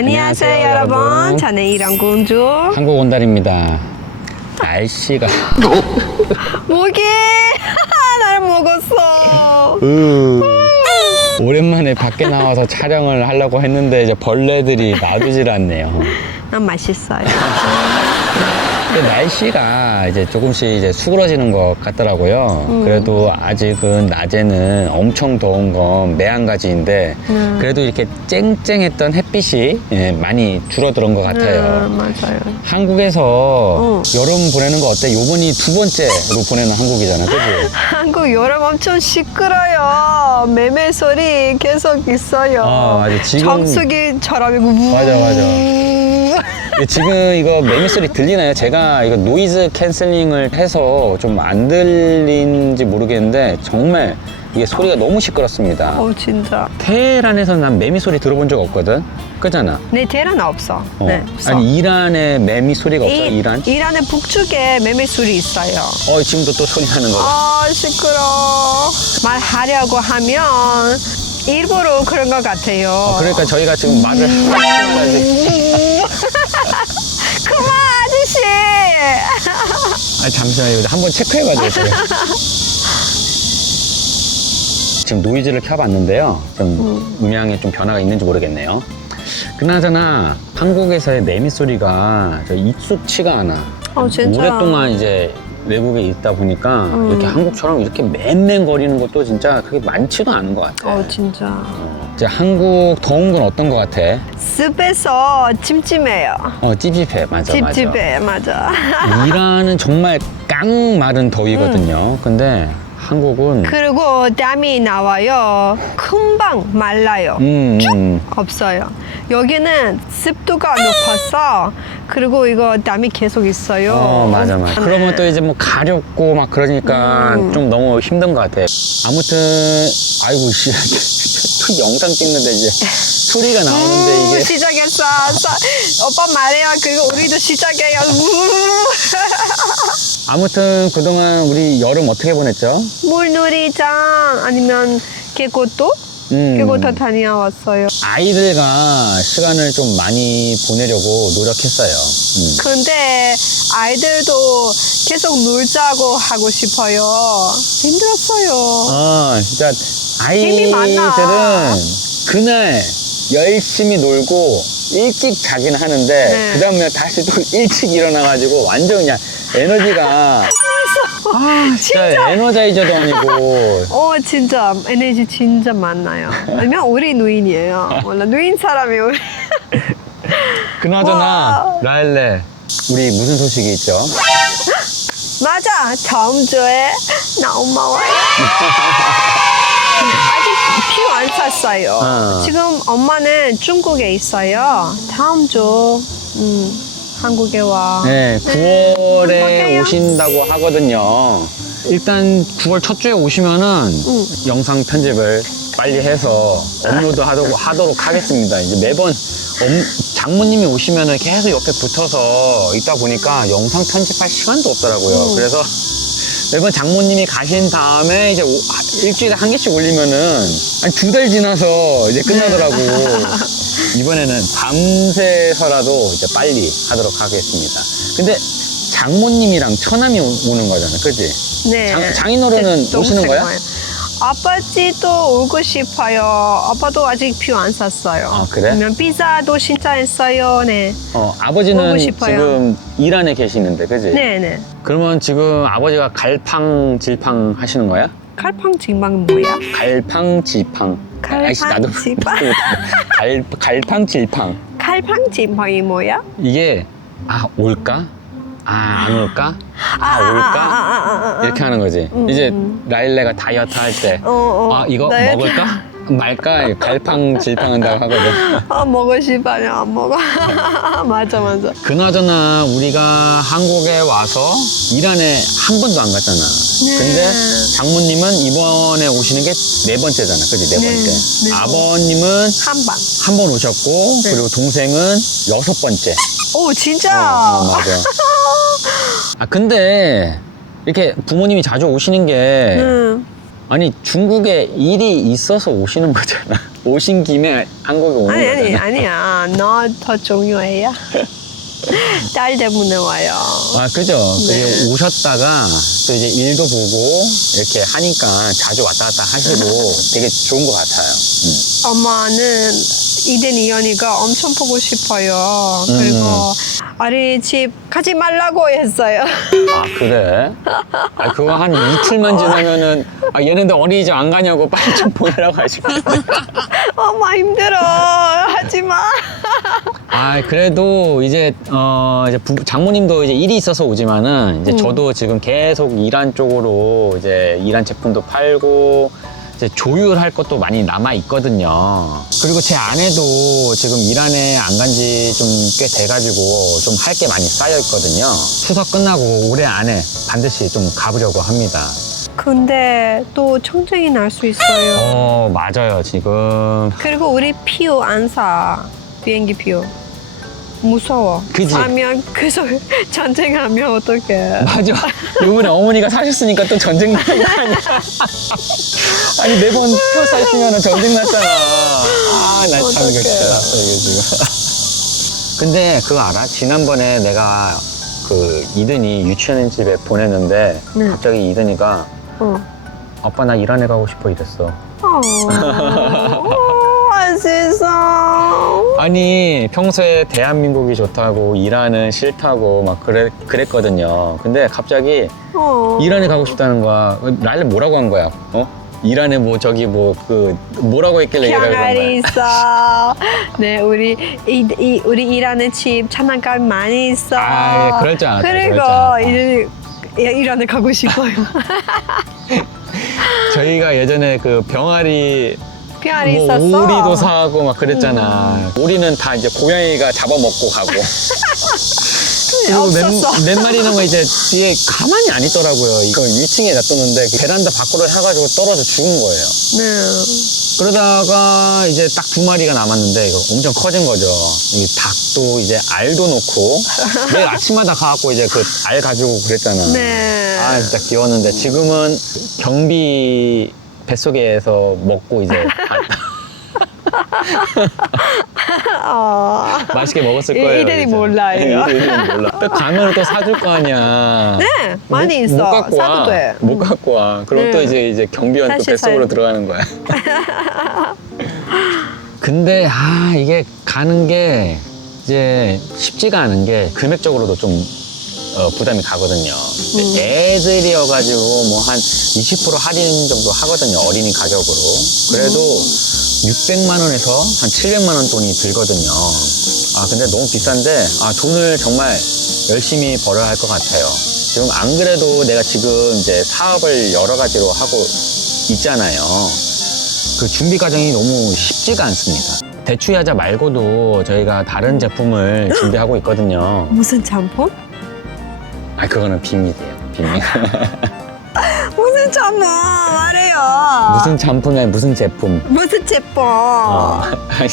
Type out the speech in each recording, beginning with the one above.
안녕하세요 여러분. 저는 이랑공주. 한국 온달입니다. 날씨가 모기 날 먹었어. 오랜만에 밖에 나와서 촬영을 하려고 했는데 이제 벌레들이 놔두질 않네요. 난 맛있어요. 근데 날씨가 이제 조금씩 이제 수그러지는 것 같더라고요. 그래도 아직은 낮에는 엄청 더운 건 매한가지인데 그래도 이렇게 쨍쨍했던 햇빛이 많이 줄어드는 것 같아요. 맞아요. 한국에서 여름 보내는 거 어때? 요번이 두 번째로 보내는 한국이잖아, 그치? 한국 여름 엄청 시끄러요. 매매 소리 계속 있어요. 맞아. 지금 정수기처럼 이거 맞아. 지금 이거 매미 소리 들리나요? 제가 이거 노이즈 캔슬링을 해서 좀 안 들린지 모르겠는데 정말 이게 소리가 너무 시끄럽습니다. 진짜. 테헤란에서는 난 매미 소리 들어본 적 없거든? 그잖아. 네, 테헤란 없어. 네, 없어. 아니 이란에 매미 소리가 없어? 이란? 이란의 북쪽에 매매 소리 있어요. 지금도 또 소리 나는 거. 시끄러워. 말하려고 하면 일부러 그런 것 같아요. 그러니까 저희가 지금 말을 하는 그만 아저씨. 아니 잠시만요. 한번 체크해봐줘요. 제가. 지금 노이즈를 켜봤는데요. 좀 음향에 좀 변화가 있는지 모르겠네요. 그나저나 한국에서의 매미 소리가 저 익숙치가 않아. 진짜. 오랫동안 이제 외국에 있다 보니까 이렇게 한국처럼 이렇게 맹맹거리는 것도 진짜 그렇게 많지도 않은 것 같아. 진짜. 이제 한국 더운 건 어떤 것 같아? 습해서 찜찜해요. 찝찝해. 맞아. 찝찝해. 맞아. 이란은 정말 깡마른 더위거든요. 근데 한국은 그리고 땀이 나와요. 금방 말라요. 없어요. 여기는 습도가 높아서 그리고 이거 땀이 계속 있어요. 맞아. 그러면 또 이제 뭐 가렵고 막 그러니까 좀 너무 힘든 것 같아. 아무튼 아이고 씨, 또 영상 찍는데 이제 소리가 나오는데 이게 시작했어. 오빠 말해요. 그리고 우리도 시작해요. 아무튼 그동안 우리 여름 어떻게 보냈죠? 물놀이장 아니면 계곡도? 계곡도 다녀왔어요. 아이들과 시간을 좀 많이 보내려고 노력했어요. 근데 아이들도 계속 놀자고 하고 싶어요. 힘들었어요. 진짜 힘이 많아. 아이들은 그날 열심히 놀고 일찍 자긴 하는데 그 다음날 다시 또 일찍 일어나가지고 완전 그냥 에너지가 진짜 에너자이저도 아니고 진짜 에너지 진짜 많나요. 아니면 우리 누인이에요. 몰라, 누인 사람이 우리. 그나저나 라일레 우리 무슨 소식이 있죠? 맞아, 다음 주에 나 엄마 와요. 아직 표 안 샀어요. 지금 엄마는 중국에 있어요. 다음 주 한국에 와. 네, 9월에 행복해요. 오신다고 하거든요. 일단 9월 첫 주에 오시면은 영상 편집을 빨리 해서 업로드 하도록 하겠습니다. 이제 매번 장모님이 오시면은 계속 옆에 붙어서 있다 보니까 영상 편집할 시간도 없더라고요. 그래서 매번 장모님이 가신 다음에 이제 일주일에 한 개씩 올리면은 한 2달 지나서 이제 끝나더라고. 이번에는 밤새서라도 이제 빨리 하도록 하겠습니다. 근데 장모님이랑 처남이 오는 거잖아, 그치? 네. 장인어른은 오시는 거야? 아빠지도 오고 싶어요. 아빠도 아직 표 안 샀어요. 그래? 그러면 비자도 신청했어요. 네. 아버지는 오고 싶어요. 지금 이란에 계시는데, 그치? 네네. 그러면 지금 아버지가 갈팡질팡 하시는 거야? 갈팡질팡은 뭐야? 갈팡질팡. 아이씨, 나도 갈팡질팡? 갈팡질팡. 갈팡질팡이 뭐야? 이게 올까? 안 올까? 올까? 이렇게 하는 거지. 이제 라일레가 다이어트 할 때 이거 다이어트. 먹을까? 말까? 갈팡질팡 한다고 하거든. 먹고 싶어요. 안 먹어. 맞아. 그나저나 우리가 한국에 와서 이란에 한 번도 안 갔잖아. 근데 장모님은 이번에 오시는 게 4번째잖아. 그지? 4번째. 네. 아버님은 한 번 오셨고 그리고 동생은 6번째. 오, 진짜? 맞아. 근데 이렇게 부모님이 자주 오시는 게 아니 중국에 일이 있어서 오시는 거잖아. 오신 김에 한국에 오는 아니, 거잖아. 아니야. 너 더 중요해요. 딸 때문에 와요. 아, 그죠? 네. 그리고 오셨다가 또 이제 일도 보고 이렇게 하니까 자주 왔다 갔다 하시고 되게 좋은 것 같아요. 엄마는 이든 이현이가 엄청 보고 싶어요. 그리고 어린이집 가지 말라고 했어요. 아, 그래? 아, 그거 한 이틀만 지나면은 아, 얘네들 어린이집 안 가냐고 빨리 좀 보내라고 하시고. 엄마 힘들어. 하지 마. 아, 그래도 이제, 이제 장모님도 이제 일이 있어서 오지만은 이제 저도 지금 계속 이란 쪽으로 이제 이란 제품도 팔고 이제 조율할 것도 많이 남아 있거든요. 그리고 제 아내도 지금 이란에 안 간 지 좀 꽤 돼가지고 좀 할 게 많이 쌓여 있거든요. 추석 끝나고 올해 안에 반드시 좀 가보려고 합니다. 근데 또 청정이 날 수 있어요. 맞아요. 지금. 그리고 우리 표 안 사. 비행기 표. 무서워. 그지? 사면 계속 전쟁하면 어떡해. 맞아. 이번에 어머니가 사셨으니까 또 전쟁 나는 거 아니야? 아니, 매번 표 사시면 전쟁 났잖아. 아, 나 참 이거 어떡해. 진짜 났어, 이게 지금. 근데 그거 알아? 지난번에 내가 그 이든이 유치원 집에 보냈는데 네. 갑자기 이든이가 어. 아빠 나 이란에 가고 싶어 이랬어. 맛있어. 아니, 평소에 대한민국이 좋다고 이란은 싫다고 막 그랬거든요. 근데 갑자기 이란에 가고 싶다는 거야. 나를 뭐라고 한 거야? 이란에 뭐 저기 뭐 그 뭐라고 했길래 얘가 그런 병아리 거야? 있어. 네, 우리 우리 일하는 집 장난감 많이 있어. 아, 예, 그럴 줄 알았다, 그리고 그럴 줄 알았다. 이제 일하는 가고 싶어요. 저희가 예전에 그 병아리 병아리 뭐 있었어. 오리도 사고 막 그랬잖아. 오리는 다 이제 고양이가 잡아먹고 가고. 그리고 없었어. 몇 마리는 뭐 이제 뒤에 가만히 안 있더라고요. 이거 위층에 놔뒀는데 그 베란다 밖으로 해가지고 떨어져 죽은 거예요. 네. 그러다가 이제 딱 2마리가 남았는데 이거 엄청 커진 거죠. 이 닭도 이제 알도 놓고 매일 아침마다 가갖고 이제 그 알 가지고 그랬잖아. 네. 아, 진짜 귀여웠는데 지금은 경비 뱃속에서 먹고 이제 맛있게 먹었을 거예요. 이들이 이제. 몰라요. 이들이 몰라. 또 가면 또 사줄 거 아니야. 네, 많이 못 있어. 갖고 사도 와. 돼. 못 갖고 와. 그럼 네. 또 이제 경비원 또 다시 뱃속으로 사야 들어가는 거야. 근데 이게 가는 게 이제 쉽지가 않은 게 금액적으로도 좀 부담이 가거든요. 애들이어가지고 뭐 한 20% 할인 정도 하거든요. 어린이 가격으로. 그래도 600만 원에서 한 700만 원 돈이 들거든요. 근데 너무 비싼데 돈을 정말 열심히 벌어야 할 것 같아요. 지금 안 그래도 내가 지금 이제 사업을 여러 가지로 하고 있잖아요. 그 준비 과정이 너무 쉽지가 않습니다. 대추야자 말고도 저희가 다른 제품을 준비하고 있거든요. 무슨 잠폰? 그거는 비밀이에요. 비밀. 무슨 잠폰 말해요. 무슨 잔품에 무슨 제품. 무슨 제품? 아니,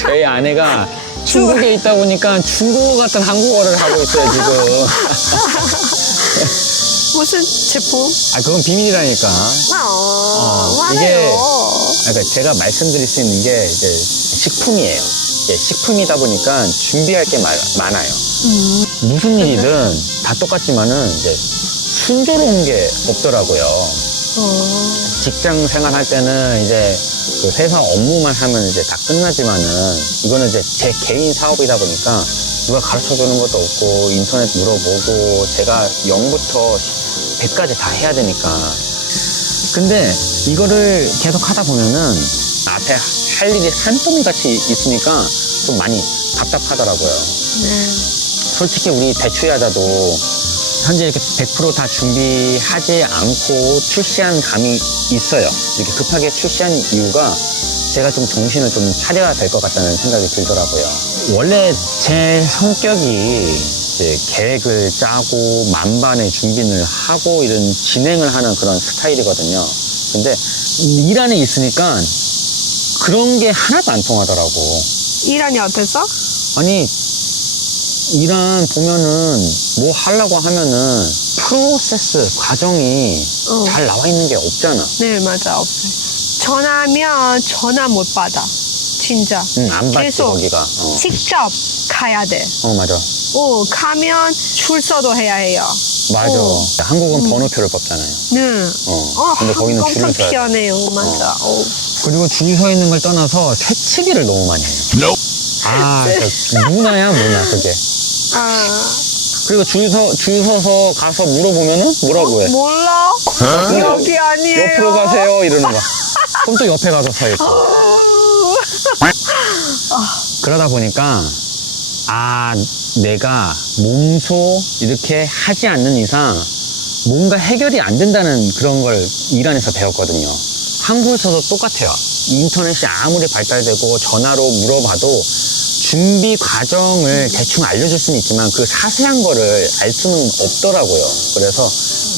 저희 아내가 중국에 있다 보니까 중국어 같은 한국어를 하고 있어요, 지금. 무슨 제품? 그건 비밀이라니까. 이게, 말해요. 그러니까 제가 말씀드릴 수 있는 게 이제 식품이에요. 이게 식품이다 보니까 준비할 게 많아요. 무슨 일이든 다 똑같지만은 이제 순조로운 게 없더라고요. 직장 생활할 때는 이제 그 회사 업무만 하면 이제 다 끝나지만은 이거는 이제 제 개인 사업이다 보니까 누가 가르쳐 주는 것도 없고 인터넷 물어보고 제가 0부터 100까지 다 해야 되니까. 근데 이거를 계속 하다 보면은 앞에 할 일이 산더미 같이 있으니까 좀 많이 답답하더라고요. 네. 솔직히 우리 대추야자도 현재 이렇게 100% 다 준비하지 않고 출시한 감이 있어요. 이렇게 급하게 출시한 이유가 제가 좀 정신을 좀 차려야 될 것 같다는 생각이 들더라고요. 원래 제 성격이 이제 계획을 짜고 만반의 준비를 하고 이런 진행을 하는 그런 스타일이거든요. 근데 일 안에 있으니까 그런 게 하나도 안 통하더라고. 이란이 어땠어? 아니, 이란 보면은 뭐 하려고 하면은 프로세스 과정이 잘 나와 있는 게 없잖아. 네, 맞아. 없어요. 전화하면 전화 못 받아. 진짜. 안 받지, 계속 거기가. 직접 가야 돼. 맞아. 가면 줄 서도 해야 해요. 맞아. 한국은 번호표를 뽑잖아요. 네. 근데 거기는 줄을 엄청 서야 돼. 피하네요. 맞아. 그리고 줄 서 있는 걸 떠나서 새치기를 너무 많이 해요. 저 문화야, 문화, 그게. 그리고 줄 서서 가서 물어보면은 뭐라고 해? 몰라? 여기 아니에요. 옆으로 가세요, 이러는 거야. 그럼 또 옆에 가서 서 있고. 그러다 보니까, 내가 몸소 이렇게 하지 않는 이상 뭔가 해결이 안 된다는 그런 걸 이란에서 배웠거든요. 한국에서도 똑같아요. 인터넷이 아무리 발달되고 전화로 물어봐도 준비 과정을 대충 알려줄 수는 있지만 그 자세한 거를 알 수는 없더라고요. 그래서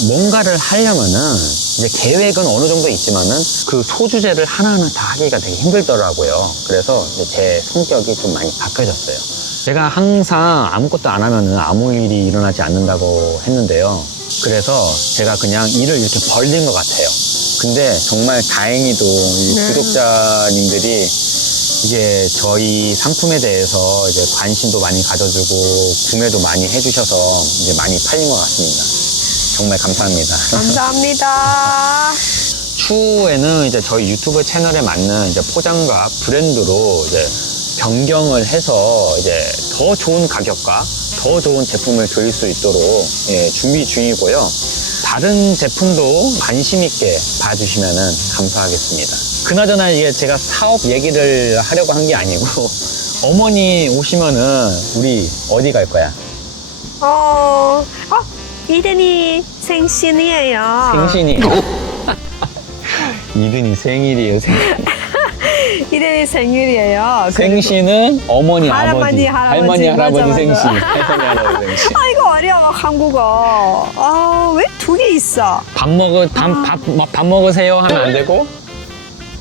뭔가를 하려면은 이제 계획은 어느 정도 있지만은 그 소주제를 하나하나 다 하기가 되게 힘들더라고요. 그래서 이제 제 성격이 좀 많이 바뀌어졌어요. 제가 항상 아무것도 안 하면은 아무 일이 일어나지 않는다고 했는데요. 그래서 제가 그냥 일을 이렇게 벌린 것 같아요. 근데 정말 다행히도 이 구독자님들이 이게 저희 상품에 대해서 이제 관심도 많이 가져주고 구매도 많이 해주셔서 이제 많이 팔린 것 같습니다. 정말 감사합니다. 감사합니다. 추후에는 이제 저희 유튜브 채널에 맞는 이제 포장과 브랜드로 이제 변경을 해서 이제 더 좋은 가격과 더 좋은 제품을 드릴 수 있도록 준비 중이고요. 다른 제품도 관심 있게 봐주시면 감사하겠습니다. 그나저나 이게 제가 사업 얘기를 하려고 한 게 아니고 어머니 오시면은 우리 어디 갈 거야? 이든이 생신이에요. 생신이 이든이 생일이에요. 이든이 생일이에요. 생신은 어머니, 할아버지, 할머니, 할아버지 맞아. 생신. 할머니, 할아버지 생신. 이거 어려워, 한국어. 왜 두 개 있어? 밥 먹으세요 하면 안 되고?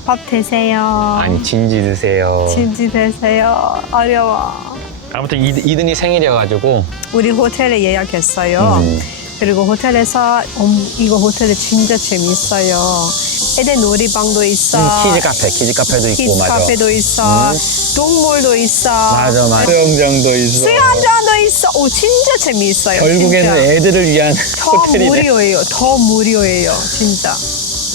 밥 드세요. 아니, 진지 드세요. 진지 드세요. 어려워. 아무튼 이든이 생일이어가지고. 우리 호텔에 예약했어요. 그리고 호텔에서 이거 호텔이 진짜 재밌어요. 애들 놀이방도 있어. 키즈 카페도 있고, 키즈 맞아. 카페도 있어. 동물도 있어. 맞아. 수영장도 있어. 수영장도 있어. 진짜 재밌어요. 결국에는 진짜. 애들을 위한 더 호텔이네. 무료예요. 더 무료예요. 진짜.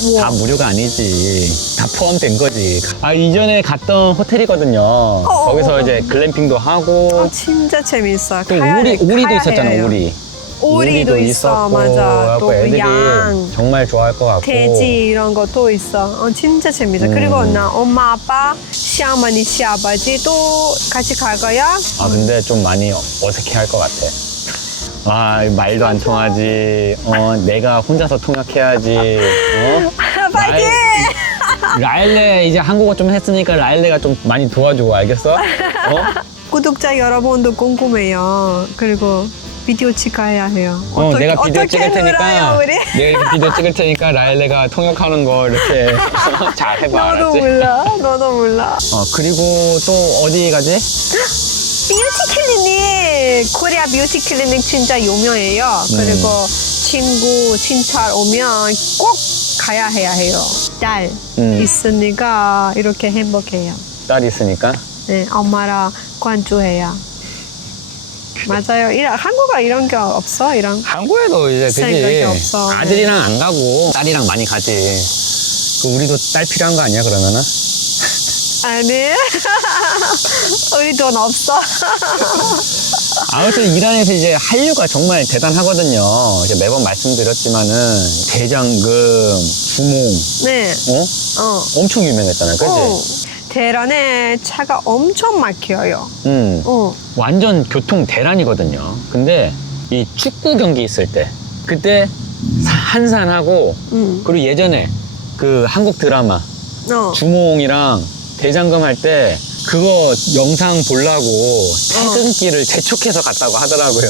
우와. 다 무료가 아니지. 다 포함된 거지. 이전에 갔던 호텔이거든요. 거기서 이제 글램핑도 하고. 진짜 재밌어요. 또 오리도 있었잖아, 오리. 오리도 있어, 맞아. 또 애들이 양, 정말 좋아할 것 같고. 돼지 이런 것도 있어. 진짜 재밌어. 그리고 나 엄마, 아빠, 시어머니, 시아버지 또 같이 갈 거야? 근데 좀 많이 어색해 할 것 같아. 말도 안 통하지. 내가 혼자서 통역해야지. 파이팅! 라일레 이제 한국어 좀 했으니까 라일레가 좀 많이 도와줘, 알겠어? 구독자 여러분도 궁금해요. 그리고 비디오 찍어야 해요. 내가 비디오 찍을 테니까. 놀아요, 우리? 내가 비디오 찍을 테니까 라일레가 통역하는 거 이렇게 잘 해봐, 너도 알았지? 몰라. 너도 몰라. 그리고 또 어디 가지? 뷰티 클리닉. 코리아 뷰티 클리닉 진짜 유명해요. 그리고 친구, 친척 오면 꼭 가야 해요. 딸 있으니까 이렇게 행복해요. 딸 있으니까. 네, 엄마랑 관주해요. 맞아요. 한국어 이런 게 없어? 한국에도 이제 생각이 그지. 없어. 아들이랑 안 가고 딸이랑 많이 가지. 우리도 딸 필요한 거 아니야, 그러면은? 아니. 우리 돈 없어. 아무튼 이란에서 이제 한류가 정말 대단하거든요. 이제 매번 말씀드렸지만은 대장금, 주몽, 네. 엄청 유명했잖아요, 그지? 대란에 차가 엄청 막혀요. 완전 교통 대란이거든요. 근데 이 축구 경기 있을 때 그때 한산하고 그리고 예전에 그 한국 드라마 주몽이랑 대장금 할 때 그거 영상 보려고 퇴근길을 재촉해서 갔다고 하더라고요.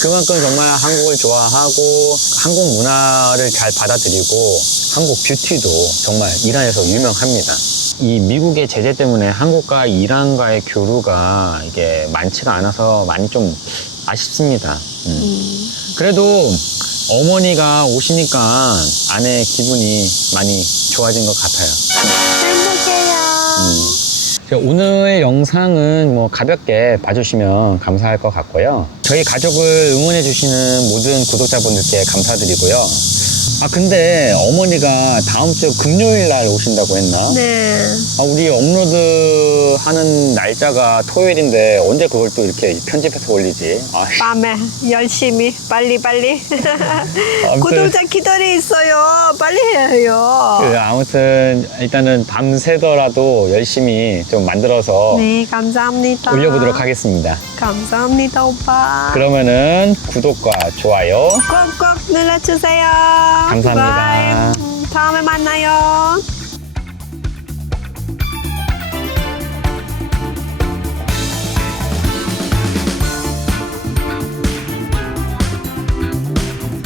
그만큼 정말 한국을 좋아하고 한국 문화를 잘 받아들이고 한국 뷰티도 정말 이란에서 유명합니다. 이 미국의 제재 때문에 한국과 이란과의 교류가 이게 많지가 않아서 많이 좀 아쉽습니다. 그래도 어머니가 오시니까 아내 기분이 많이 좋아진 것 같아요. 행복해요. 오늘 영상은 뭐 가볍게 봐주시면 감사할 것 같고요. 저희 가족을 응원해주시는 모든 구독자분들께 감사드리고요. 아, 근데 어머니가 다음 주 금요일 날 오신다고 했나? 네. 아, 우리 업로드 하는 날짜가 토요일인데 언제 그걸 또 이렇게 편집해서 올리지? 아, 밤에 열심히 빨리. 아무튼- 구독자 기다리 있어요. 빨리 해요. 아무튼 일단은 밤새더라도 열심히 좀 만들어서 네, 감사합니다. 올려보도록 하겠습니다. 감사합니다, 오빠. 그러면은 구독과 좋아요 꼭꼭 눌러주세요. 감사합니다. 바이. 다음에 만나요.